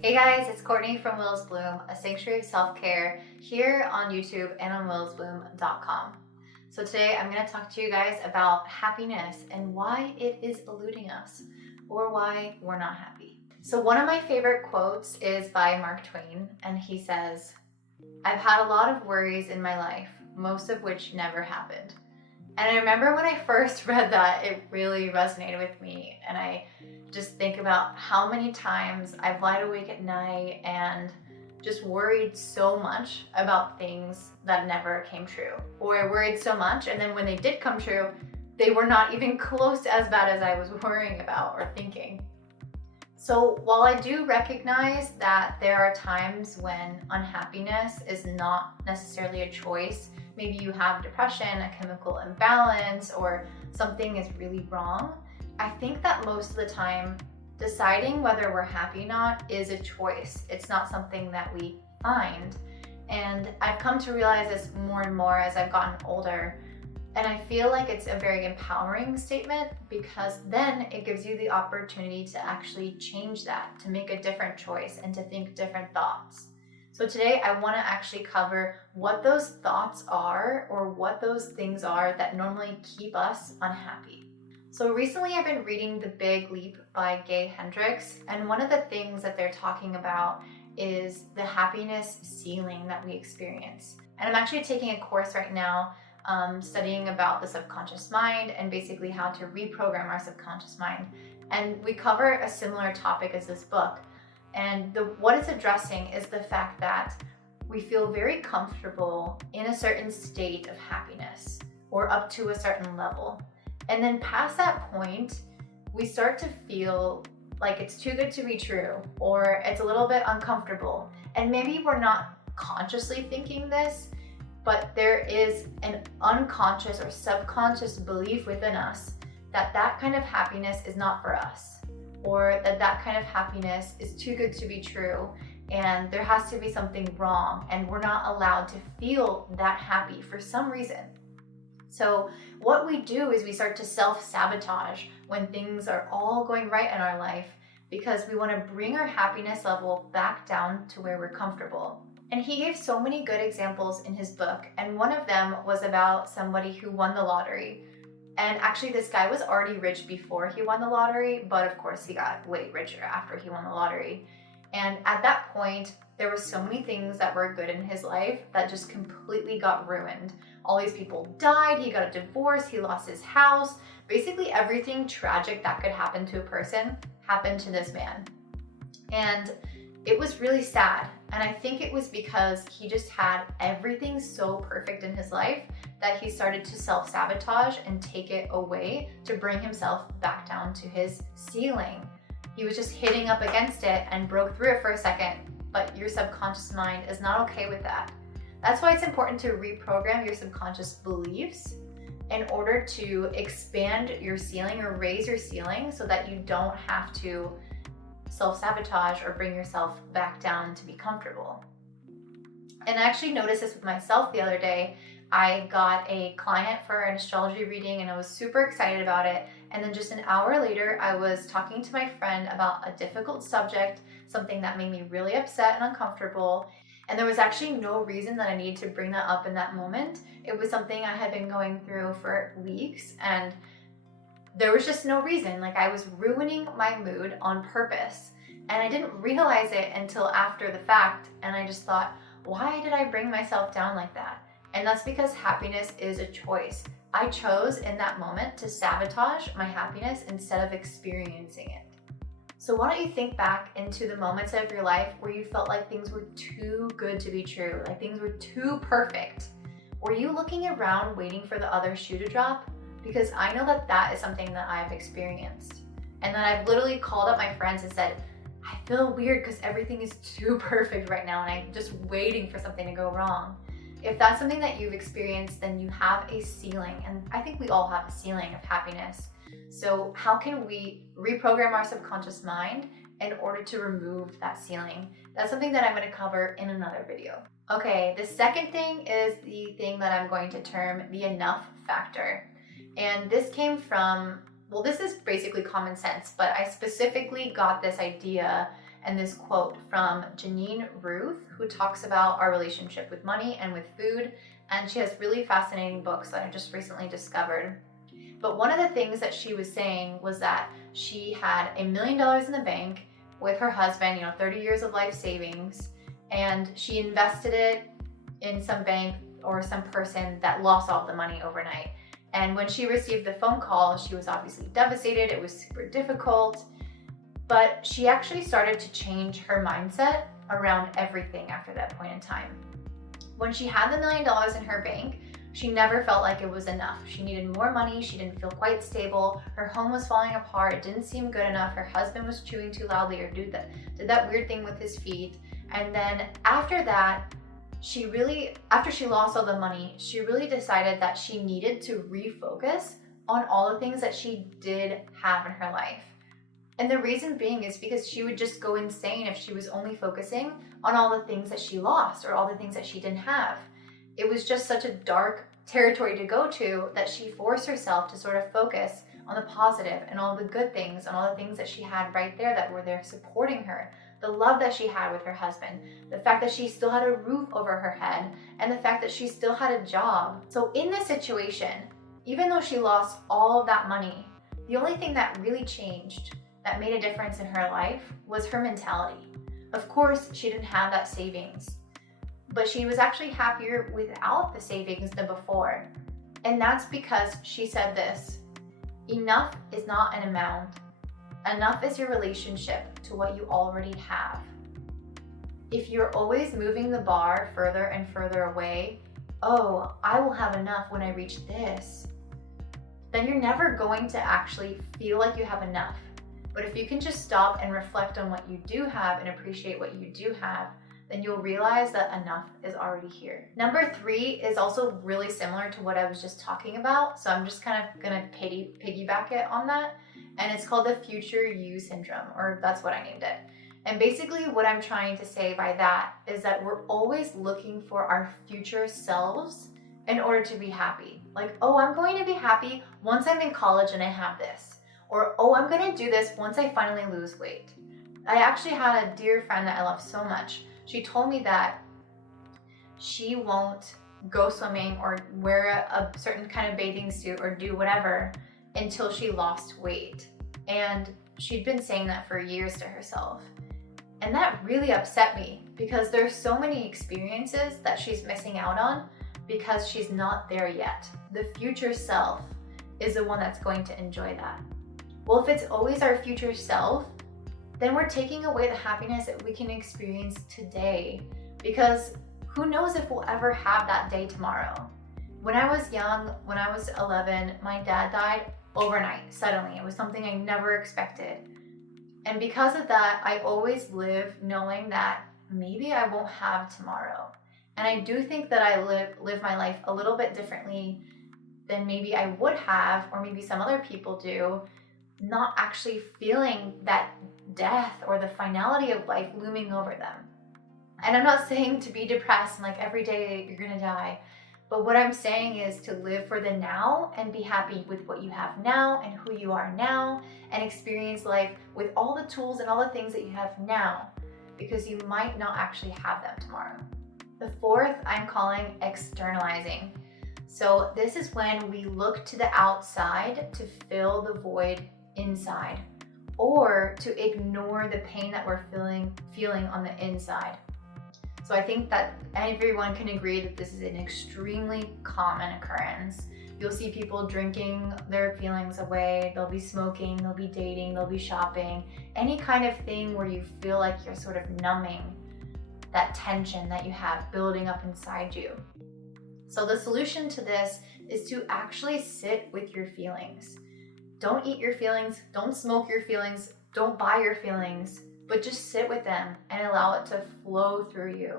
Hey guys, it's Courtney from Wills Bloom, a sanctuary of self-care here on YouTube and on willsbloom.com. So today I'm going to talk to you guys about happiness and why it is eluding us or why we're not happy. So one of my favorite quotes is by Mark Twain, and he says, "I've had a lot of worries in my life, most of which never happened." And I remember when I first read that, it really resonated with me. And I just think about how many times I've lied awake at night and just worried so much about things that never came true. Or I worried so much, and then when they did come true, they were not even close to as bad as I was worrying about or thinking. So while I do recognize that there are times when unhappiness is not necessarily a choice, maybe you have depression, a chemical imbalance, or something is really wrong, I think that most of the time, deciding whether we're happy or not is a choice. It's not something that we find. And I've come to realize this more and more as I've gotten older. And I feel like it's a very empowering statement because then it gives you the opportunity to actually change that, to make a different choice and to think different thoughts. So today I want to actually cover what those thoughts are or what those things are that normally keep us unhappy. So recently I've been reading The Big Leap by Gay Hendricks, and one of the things that they're talking about is the happiness ceiling that we experience. And I'm actually taking a course right now studying about the subconscious mind and basically how to reprogram our subconscious mind. And we cover a similar topic as this book. And what it's addressing is the fact that we feel very comfortable in a certain state of happiness or up to a certain level. And then past that point, we start to feel like it's too good to be true, or it's a little bit uncomfortable. And maybe we're not consciously thinking this, but there is an unconscious or subconscious belief within us that that kind of happiness is not for us, or that that kind of happiness is too good to be true, and there has to be something wrong, and we're not allowed to feel that happy for some reason. So what we do is we start to self-sabotage when things are all going right in our life because we want to bring our happiness level back down to where we're comfortable. And he gave so many good examples in his book, and one of them was about somebody who won the lottery. And actually this guy was already rich before he won the lottery, but of course he got way richer after he won the lottery. And at that point, there were so many things that were good in his life that just completely got ruined. All these people died, he got a divorce, he lost his house. Basically everything tragic that could happen to a person happened to this man. And it was really sad. And I think it was because he just had everything so perfect in his life that he started to self-sabotage and take it away to bring himself back down to his ceiling. He was just hitting up against it and broke through it for a second, but your subconscious mind is not okay with that. That's why it's important to reprogram your subconscious beliefs in order to expand your ceiling or raise your ceiling so that you don't have to self-sabotage or bring yourself back down to be comfortable. And I actually noticed this with myself the other day. I got a client for an astrology reading and I was super excited about it. And then just an hour later, I was talking to my friend about a difficult subject, something that made me really upset and uncomfortable. And there was actually no reason that I needed to bring that up in that moment. It was something I had been going through for weeks, and there was just no reason. Like, I was ruining my mood on purpose. And I didn't realize it until after the fact. And I just thought, why did I bring myself down like that? And that's because happiness is a choice. I chose in that moment to sabotage my happiness instead of experiencing it. So why don't you think back into the moments of your life where you felt like things were too good to be true, like things were too perfect? Were you looking around waiting for the other shoe to drop? Because I know that that is something that I've experienced. And then I've literally called up my friends and said, I feel weird because everything is too perfect right now and I'm just waiting for something to go wrong. If that's something that you've experienced, then you have a ceiling, and I think we all have a ceiling of happiness. So how can we reprogram our subconscious mind in order to remove that ceiling? That's something that I'm going to cover in another video. Okay, the second thing is the thing that I'm going to term the enough factor. And this came from, well, this is basically common sense, but I specifically got this idea and this quote from Janine Ruth, who talks about our relationship with money and with food. And she has really fascinating books that I just recently discovered. But one of the things that she was saying was that she had $1 million in the bank with her husband, 30 years of life savings, and she invested it in some bank or some person that lost all the money overnight. And when she received the phone call, she was obviously devastated. It was super difficult, but she actually started to change her mindset around everything after that point in time. When she had the $1 million in her bank, she never felt like it was enough. She needed more money. She didn't feel quite stable. Her home was falling apart. It didn't seem good enough. Her husband was chewing too loudly or did that weird thing with his feet. And then after that, after she lost all the money, she really decided that she needed to refocus on all the things that she did have in her life. And the reason being is because she would just go insane if she was only focusing on all the things that she lost or all the things that she didn't have. It was just such a dark territory to go to that she forced herself to sort of focus on the positive and all the good things and all the things that she had right there that were there supporting her. The love that she had with her husband, the fact that she still had a roof over her head, and the fact that she still had a job. So in this situation, even though she lost all of that money, the only thing that really changed, that made a difference in her life, was her mentality. Of course, she didn't have that savings, but she was actually happier without the savings than before. And that's because she said this: enough is not an amount. Enough is your relationship to what you already have. If you're always moving the bar further and further away, oh, I will have enough when I reach this, then you're never going to actually feel like you have enough. But if you can just stop and reflect on what you do have and appreciate what you do have, then you'll realize that enough is already here. Number 3 is also really similar to what I was just talking about, so I'm just kind of gonna piggyback it on that, and it's called the future you syndrome, or that's what I named it. And basically what I'm trying to say by that is that we're always looking for our future selves in order to be happy. Like, oh, I'm going to be happy once I'm in college and I have this. Or, oh, I'm gonna do this once I finally lose weight. I actually had a dear friend that I love so much. She told me that she won't go swimming or wear a certain kind of bathing suit or do whatever until she lost weight. And she'd been saying that for years to herself. And that really upset me because there's so many experiences that she's missing out on because she's not there yet. The future self is the one that's going to enjoy that. Well, if it's always our future self, then we're taking away the happiness that we can experience today, because who knows if we'll ever have that day tomorrow. When I was young, when I was 11, my dad died overnight, suddenly. It was something I never expected. And because of that, I always live knowing that maybe I won't have tomorrow. And I do think that I live my life a little bit differently than maybe I would have, or maybe some other people do, not actually feeling that death or the finality of life looming over them. And I'm not saying to be depressed and like every day you're gonna die, but what I'm saying is to live for the now and be happy with what you have now and who you are now, and experience life with all the tools and all the things that you have now, because you might not actually have them tomorrow. The 4th I'm calling externalizing. So this is when we look to the outside to fill the void inside, or to ignore the pain that we're feeling on the inside. So I think that everyone can agree that this is an extremely common occurrence. You'll see people drinking their feelings away, they'll be smoking, they'll be dating, they'll be shopping, any kind of thing where you feel like you're sort of numbing that tension that you have building up inside you. So the solution to this is to actually sit with your feelings. Don't eat your feelings, don't smoke your feelings, don't buy your feelings, but just sit with them and allow it to flow through you.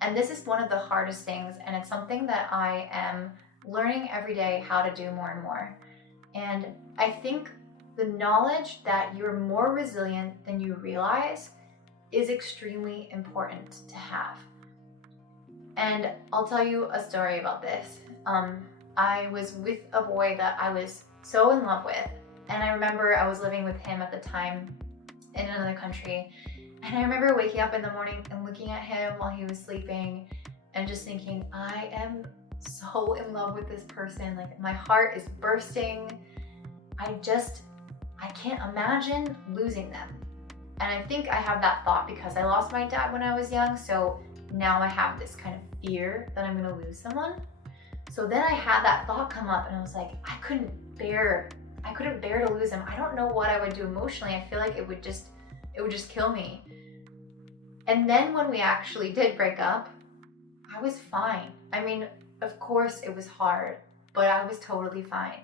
And this is one of the hardest things, and it's something that I am learning every day how to do more and more. And I think the knowledge that you're more resilient than you realize is extremely important to have. And I'll tell you a story about this. I was with a boy that I was so in love with, and I remember I was living with him at the time in another country, And I remember waking up in the morning and looking at him while he was sleeping and just thinking, I am so in love with this person. Like, my heart is bursting. I can't imagine losing them. And I think I have that thought because I lost my dad when I was young. So now I have this kind of fear that I'm gonna lose someone. So then I had that thought come up and I was like, I couldn't bear to lose him. I don't know what I would do emotionally. I feel like it would just kill me. And then when we actually did break up, I was fine. I mean, of course it was hard, but I was totally fine.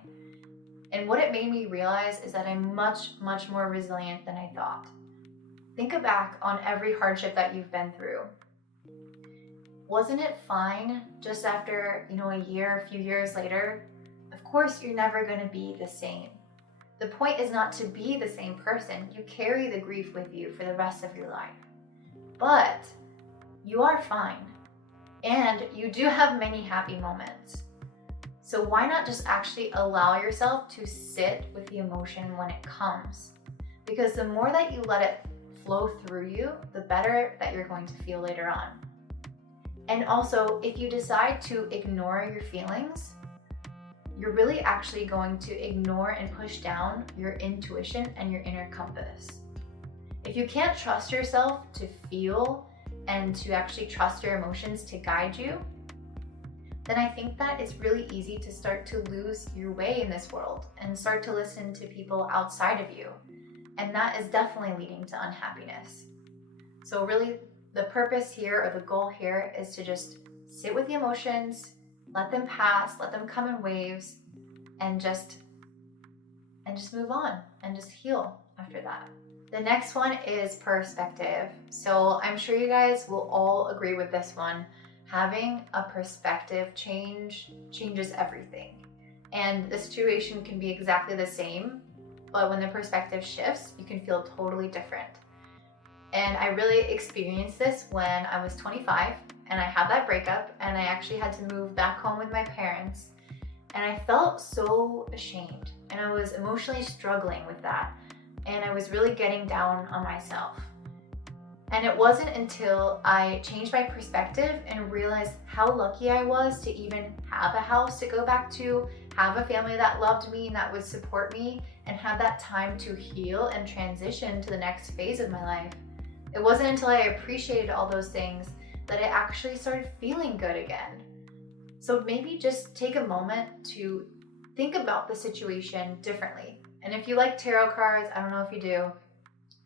And what it made me realize is that I'm much, much more resilient than I thought. Think back on every hardship that you've been through. Wasn't it fine just after, a year, a few years later? Of course, you're never going to be the same. The point is not to be the same person. You carry the grief with you for the rest of your life. But you are fine. And you do have many happy moments. So why not just actually allow yourself to sit with the emotion when it comes? Because the more that you let it flow through you, the better that you're going to feel later on. And also, if you decide to ignore your feelings, you're really actually going to ignore and push down your intuition and your inner compass. If you can't trust yourself to feel and to actually trust your emotions to guide you, then I think that it's really easy to start to lose your way in this world and start to listen to people outside of you. And that is definitely leading to unhappiness. So really, the purpose here, or the goal here, is to just sit with the emotions, let them pass, let them come in waves, and just move on and just heal after that. The next one is perspective. So I'm sure you guys will all agree with this one. Having a perspective changes everything. And the situation can be exactly the same, but when the perspective shifts, you can feel totally different. And I really experienced this when I was 25 and I had that breakup and I actually had to move back home with my parents. And I felt so ashamed and I was emotionally struggling with that. And I was really getting down on myself. And it wasn't until I changed my perspective and realized how lucky I was to even have a house to go back to, have a family that loved me and that would support me, and have that time to heal and transition to the next phase of my life. It wasn't until I appreciated all those things that I actually started feeling good again. So maybe just take a moment to think about the situation differently. And if you like tarot cards, I don't know if you do,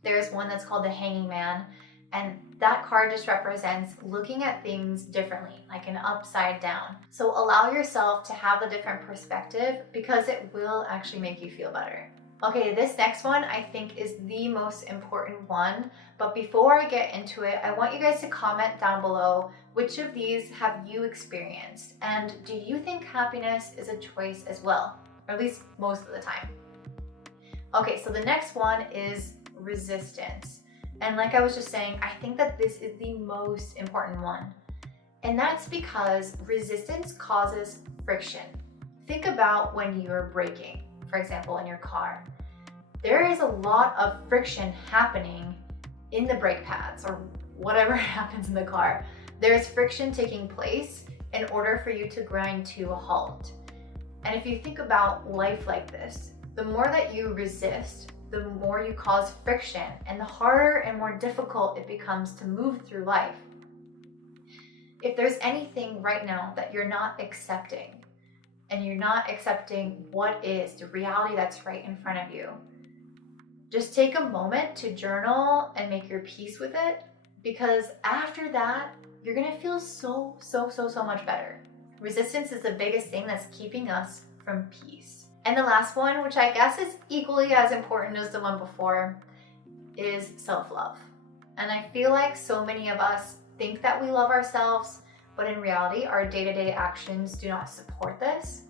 there's one that's called the Hanging Man. And that card just represents looking at things differently, like an upside down. So allow yourself to have a different perspective because it will actually make you feel better. Okay, this next one I think is the most important one. But before I get into it, I want you guys to comment down below which of these have you experienced? And do you think happiness is a choice as well? Or at least most of the time. Okay, so the next one is resistance. And like I was just saying, I think that this is the most important one. And that's because resistance causes friction. Think about when you're braking, for example, in your car. There is a lot of friction happening in the brake pads or whatever happens in the car. There's friction taking place in order for you to grind to a halt. And if you think about life like this, the more that you resist, the more you cause friction and the harder and more difficult it becomes to move through life. If there's anything right now that you're not accepting, and you're not accepting what is the reality that's right in front of you, just take a moment to journal and make your peace with it, because after that, you're gonna feel so much better. Resistance is the biggest thing that's keeping us from peace. And the last one, which I guess is equally as important as the one before, is self-love. And I feel like so many of us think that we love ourselves, but in reality, our day-to-day actions do not support this.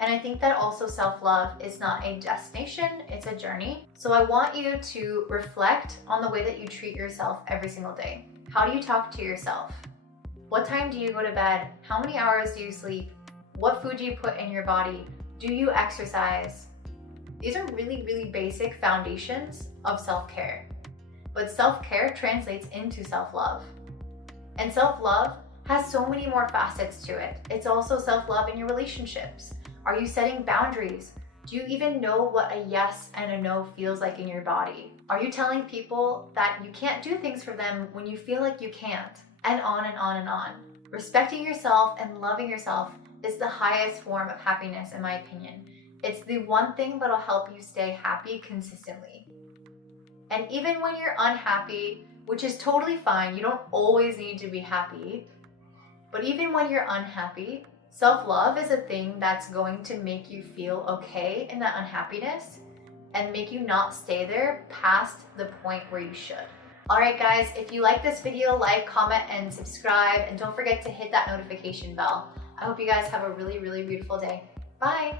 And I think that also self-love is not a destination, it's a journey. So I want you to reflect on the way that you treat yourself every single day. How do you talk to yourself? What time do you go to bed? How many hours do you sleep? What food do you put in your body? Do you exercise? These are really basic foundations of self-care. but self-care translates into self-love. And self-love has so many more facets to it. It's also self-love in your relationships. Are you setting boundaries? Do you even know what a yes and a no feels like in your body? Are you telling people that you can't do things for them when you feel like you can't? And on and on and on. Respecting yourself and loving yourself is the highest form of happiness, in my opinion. It's the one thing that'll help you stay happy consistently. And even when you're unhappy, which is totally fine, you don't always need to be happy, but even when you're unhappy, self-love is a thing that's going to make you feel okay in that unhappiness and make you not stay there past the point where you should. Alright guys, if you like this video, like, comment, and subscribe, and don't forget to hit that notification bell. I hope you guys have a really, really beautiful day. Bye!